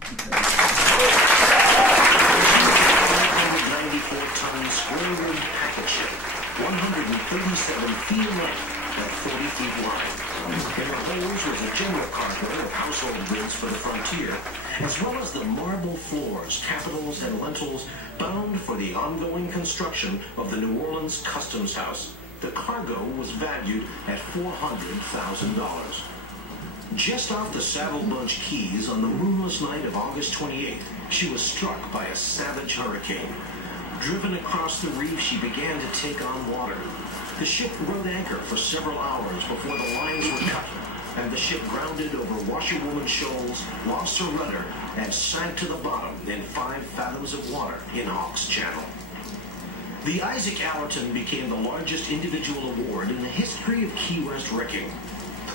594-ton square-rigged packet ship, 137 feet in length and 40 feet wide. In the holds was a general cargo of household goods for the frontier, as well as the marble floors, capitals, and lintels bound for the ongoing construction of the New Orleans Customs House. The cargo was valued at $400,000. Just off the Saddle Bunch Keys on the moonless night of August 28th, she was struck by a savage hurricane. Driven across the reef, she began to take on water. The ship rode anchor for several hours before the lines were cut, and the ship grounded over Washerwoman Shoals, lost her rudder, and sank to the bottom in 5 fathoms of water in Hawks Channel. The Isaac Allerton became the largest individual award in the history of Key West wrecking.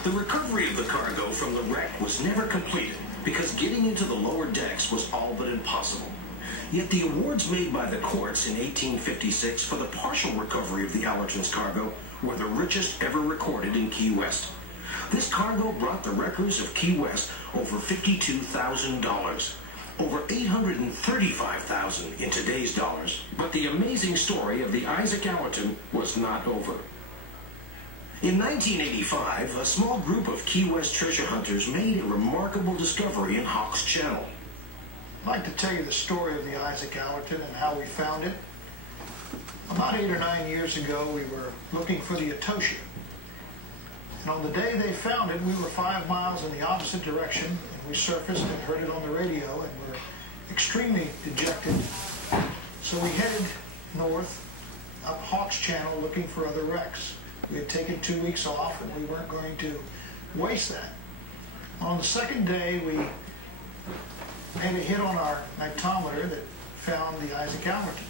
The recovery of the cargo from the wreck was never completed because getting into the lower decks was all but impossible. Yet the awards made by the courts in 1856 for the partial recovery of the Allerton's cargo were the richest ever recorded in Key West. This cargo brought the wreckers of Key West over $52,000, over $835,000 in today's dollars. But the amazing story of the Isaac Allerton was not over. In 1985, a small group of Key West treasure hunters made a remarkable discovery in Hawks Channel. I'd like to tell you the story of the Isaac Allerton and how we found it. About 8 or 9 years ago, we were looking for the Etosia. And on the day they found it, we were 5 miles in the opposite direction, and we surfaced and heard it on the radio, and were extremely dejected. So we headed north, up Hawks Channel, looking for other wrecks. We had taken 2 weeks off, and we weren't going to waste that. On the second day, we made a hit on our nightometer that found the Isaac Allerton.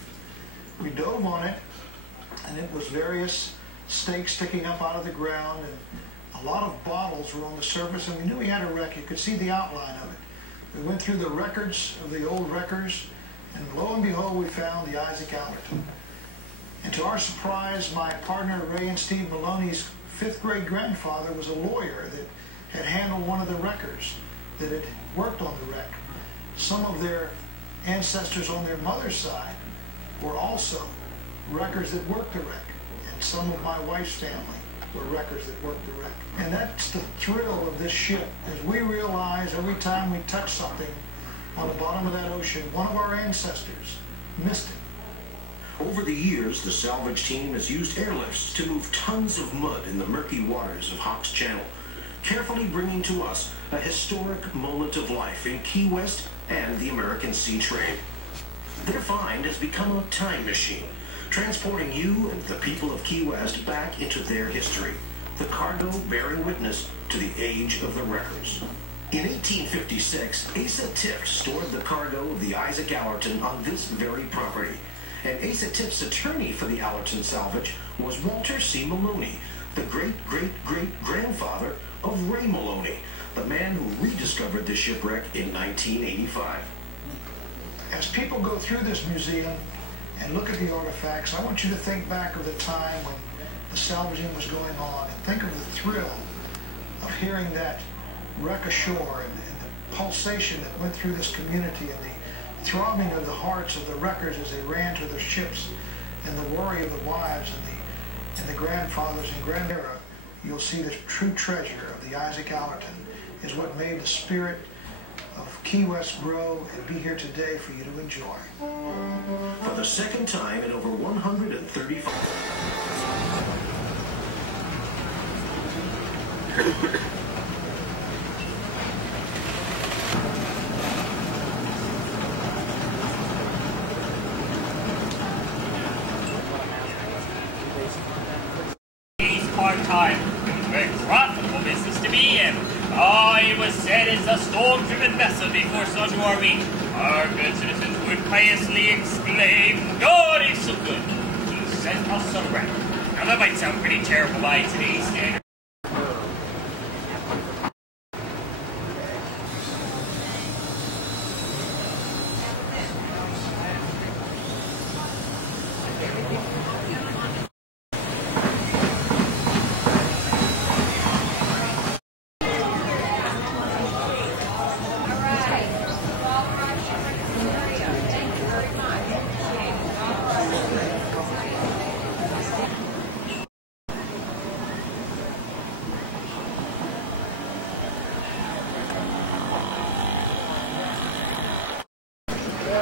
We dove on it, and it was various stakes sticking up out of the ground, and a lot of bottles were on the surface, and we knew we had a wreck. You could see the outline of it. We went through the records of the old wreckers, and lo and behold, we found the Isaac Allerton. And to our surprise, my partner Ray and Steve Maloney's 5th grade grandfather was a lawyer that had handled one of the wreckers that had worked on the wreck. Some of their ancestors on their mother's side were also wreckers that worked the wreck, and some of my wife's family were wreckers that worked the wreck. And that's the thrill of this ship, as we realize every time we touch something on the bottom of that ocean, one of our ancestors missed it. Over the years, the salvage team has used airlifts to move tons of mud in the murky waters of Hawks Channel, carefully bringing to us a historic moment of life in Key West and the American sea trade. Their find has become a time machine, transporting you and the people of Key West back into their history, the cargo bearing witness to the age of the wreckers. In 1856, Asa Tift stored the cargo of the Isaac Allerton on this very property, and Asa Tift's attorney for the Allerton salvage was Walter C. Maloney, the great-great-great-grandfather of Ray Maloney, the man who rediscovered the shipwreck in 1985. As people go through this museum and look at the artifacts, I want you to think back of the time when the salvaging was going on, and think of the thrill of hearing that wreck ashore, and the pulsation that went through this community, and the throbbing of the hearts of the wreckers as they ran to their ships, and the worry of the wives and the grandfathers and grandera. You'll see the true treasure of the Isaac Allerton is what made the spirit of Key West grow and be here today for you to enjoy. For the second time in over 135... Part-time. It's a very profitable business to be in. Oh, it was said it's a storm-driven vessel before such war we, our good citizens would piously exclaim, God is so good, he sent us a wreck. Now that might sound pretty terrible by today's standards. So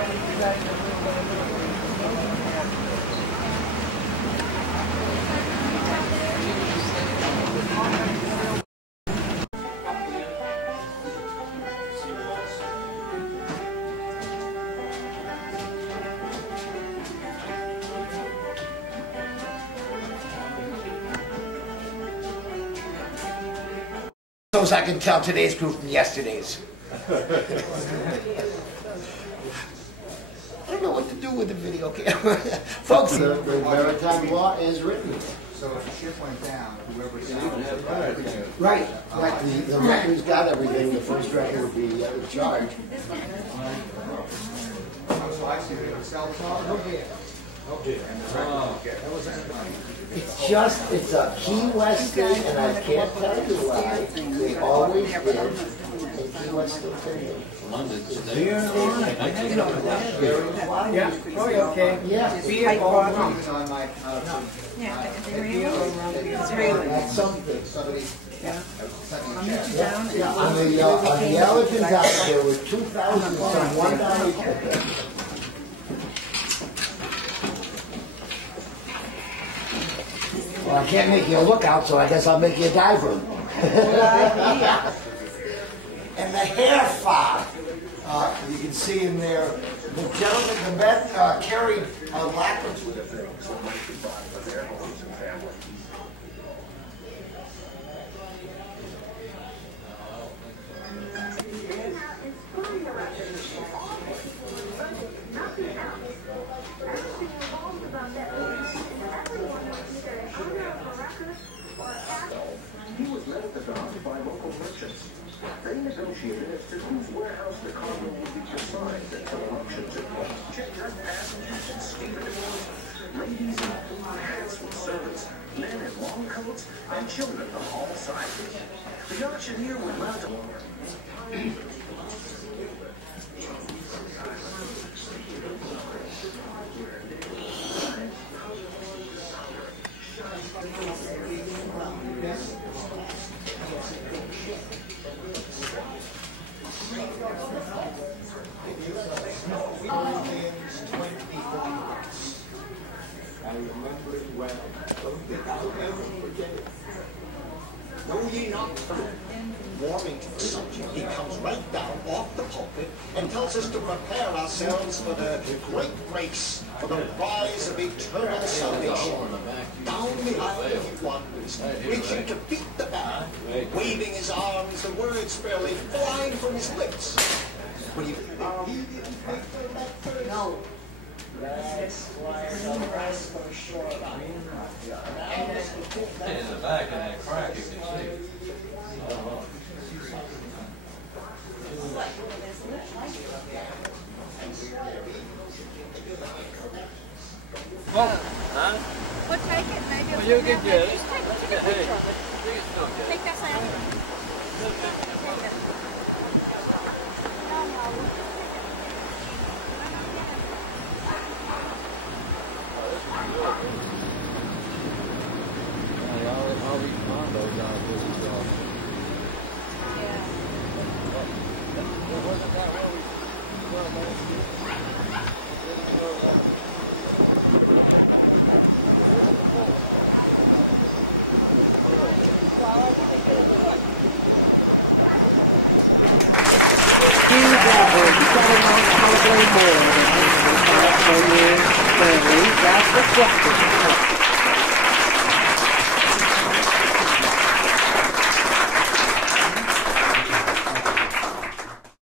I can tell today's group from yesterday's. I don't know what to do with the video camera. Folks, the maritime law is written. So if the ship went down, whoever saved it. Right. Like the record's got everything, the first record would be charged. So I see it, cell phone. It's a Keywest thing, and I can't tell you why. They always did. And Keywest still thing. Yeah. Oh, okay. Yeah. Beer on my, That's something. somebody. Yeah, on the Allerton Dock, there were 2,000 some $1. Well, I can't make you a lookout, so I guess I'll make you a diver. And the hair fob, you can see in there, the gentlemen, the men carried a lack of... He was led at the dock by local merchants. They negotiated as to whose warehouse the cargo would be consigned until an auction took place. Checked passengers and stevedores, ladies in blue hats with servants, men in long coats, and children of all sizes. The auctioneer would left I remember it well. I'll never forget it. Know ye not? Warming to the subject, he comes right down off the pulpit and tells us to prepare ourselves for the great race, for the rise of eternal salvation. Down the aisle he wanders, reaching to beat the band, waving his arms, the words fairly flying from his lips. But he didn't think that no. That's why the rest for sure about it. In the back of that crack, you can see. Huh? We'll take it, maybe. Well, you'll get good. Just take a Hey, picture of it. you can still get it. Take that selfie. Take it. No, no, we'll just take it. All these condos out there is Yeah. wasn't that where we were last year? That's the question.